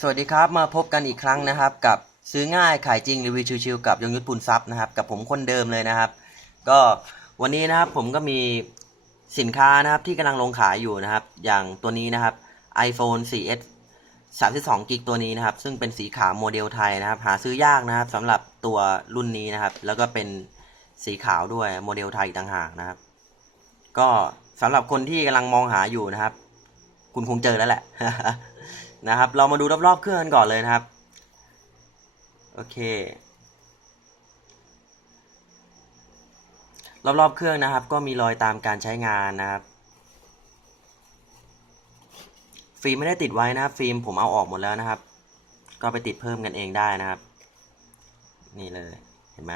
สวัสดีครับมาพบกันอีกครั้งนะครับ กับซื้อง่ายขายจริงรีวิวชิวๆกับยงยุทธปุนทรัพย์นะครับ กับผมคนเดิมเลยนะครับ ก็วันนี้นะครับผมก็มีสินค้านะครับที่กำลังลงขายอยู่นะครับ อย่างตัวนี้นะครับ iPhone 4s 32กิกตัวนี้นะครับ ซึ่งเป็นสีขาวโมเดลไทยนะครับ หาซื้อยากนะครับสำหรับตัวรุ่นนี้นะครับ แล้วก็เป็นสีขาวด้วยโมเดลไทยอีกต่างหากนะครับ ก็สำหรับคนที่กำลังมองหาอยู่นะครับ คุณคงเจอแล้วแหละ นะครับ เรามาดูรอบๆเครื่องกันก่อนเลยนะครับ โอเค รอบๆเครื่องนะครับ ก็มีรอยตามการใช้งานนะครับ ฟิล์มไม่ได้ติดไว้นะครับ ฟิล์มผมเอาออกหมดแล้วนะครับ ก็ไปติดเพิ่มกันเองได้นะครับ นี่เลย เห็นไหม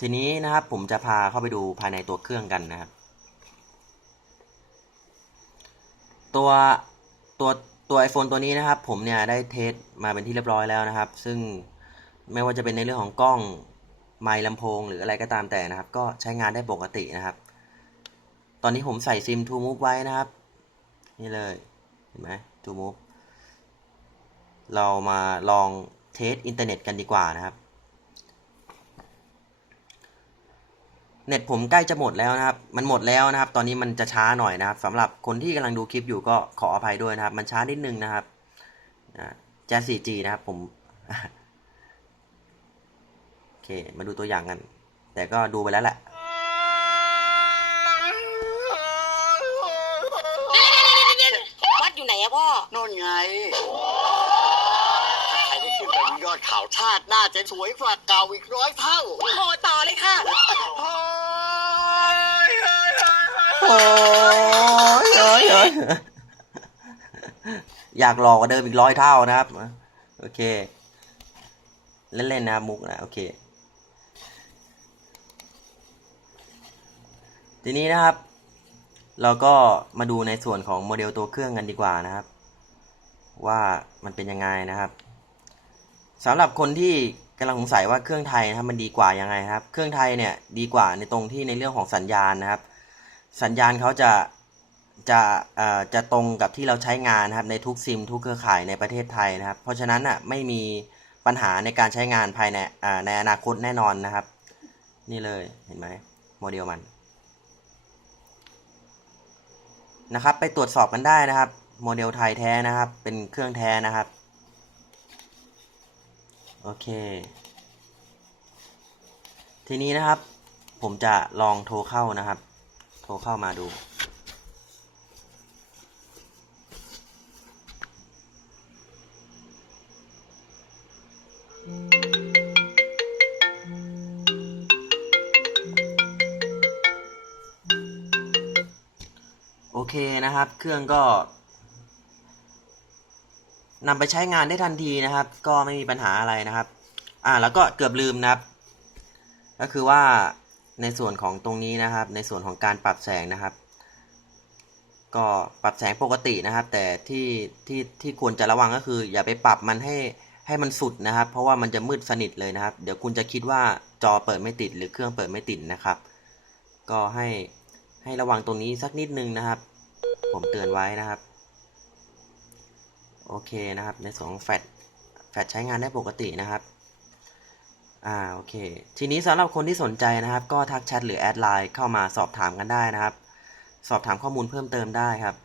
ทีนี้นะครับผมจะพาเข้าไปดูภายในตัวเครื่องกันนะครับ ตัวตัวตัว iPhone ตัวนี้นะครับ ผมเนี่ยได้เทสมาเป็นที่เรียบร้อยแล้วนะครับ ซึ่งไม่ว่าจะเป็นในเรื่องของกล้องไมค์ลำโพง หรืออะไรก็ตามแต่นะครับ ก็ใช้งานได้ปกตินะครับ ตอนนี้ผมใส่ซิม To Move ไว้นะครับ นี่เลยเห็นไหม To Move เรามาลองเทสอินเทอร์เน็ตกันดีกว่านะครับ เน็ตผมใกล้จะหมดแล้วนะครับ มันหมดแล้วนะครับ ตอนนี้มันจะช้าหน่อยนะครับสำหรับคนที่กำลังดูคลิปอยู่ก็ขออภัยด้วยนะครับ มันช้านิดนึงนะครับแจ๊ส 4G นะครับผม โอเค มาดูตัวอย่างกัน แต่ก็ดูไปแล้วแหละวัดอยู่ไหนอะพ่อ โน่นไง ถ้าใครได้ขึ้นไปบนยอ ดเขาชาติหน้าจะสวยกว่าเก่าอีกร้อยเท่าโอ้โหต่อเลยค่ะโอ้ยโอ้ยโอ้ยอยากหลอกกว่าเดิมอีกร้อยเท่านะครับ โอเค เล่นๆนะครับมุกนะโอเค ทีนี้นะครับ เราก็มาดูในส่วนของโมเดลตัวเครื่องกันดีกว่านะครับ ว่ามันเป็นยังไงนะครับ สำหรับคนที่กำลังสงสัยว่าเครื่องไทยนะครับมันดีกว่ายังไงครับ เครื่องไทยเนี่ยดีกว่าในตรงที่ในเรื่องของสัญญาณนะครับ สัญญาณเขาจะจะเอ่อจะตรงกับที่เราใช้งานนะครับในทุกซิมทุกเครือข่ายในประเทศไทยนะครับ เพราะฉะนั้นอะไม่มีปัญหาในการใช้งานภายในอ่าในอนาคตแน่นอนนะครับ นี่เลยเห็นไหมโมเดลมันนะครับ ไปตรวจสอบกันได้นะครับ โมเดลไทยแท้นะครับ เป็นเครื่องแท้นะครับ โอเค ทีนี้นะครับ ผมจะลองโทรเข้านะครับ โทรเข้ามาดู โอเคนะครับ เครื่องก็ นำไปใช้งานได้ทันทีนะครับ ก็ไม่มีปัญหาอะไรนะครับ อ่าแล้วก็เกือบลืมนะครับ ก็คือว่าในส่วนของตรงนี้นะครับ ในส่วนของการปรับแสงนะครับ ก็ปรับแสงปกตินะครับ แต่ที่ที่ที่ควรจะระวังก็คือ อย่าไปปรับมันให้ให้มันสุดนะครับ เพราะว่ามันจะมืดสนิทเลยนะครับ เดี๋ยวคุณจะคิดว่าจอเปิดไม่ติด หรือเครื่องเปิดไม่ติดนะครับ ก็ให้ให้ระวังตรงนี้สักนิดนึงนะครับ ผมเตือนไว้นะครับ โอเคนะครับ ในส่วนของแฟลชแฟลชใช้งานได้ปกตินะครับอ่าโอเค ทีนี้สำหรับคนที่สนใจนะครับ ก็ทักแชทหรือแอดไลน์เข้ามาสอบถามกันได้นะครับ สอบถามข้อมูลเพิ่มเติมได้ครับ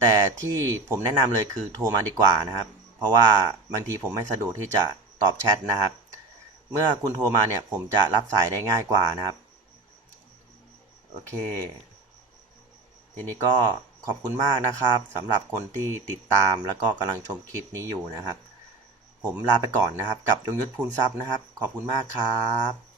แต่ที่ผมแนะนำเลยคือโทรมาดีกว่านะครับ เพราะว่าบางทีผมไม่สะดวกที่จะตอบแชทนะครับ เมื่อคุณโทรมาเนี่ยผมจะรับสายได้ง่ายกว่านะครับ โอเค ทีนี้ก็ ขอบคุณมากนะครับสำหรับคนที่ติดตามแล้วก็กำลังชมคลิปนี้อยู่นะครับ ผมลาไปก่อนนะครับ กับยงยุทธพูนทรัพย์นะครับ ขอบคุณมากครับ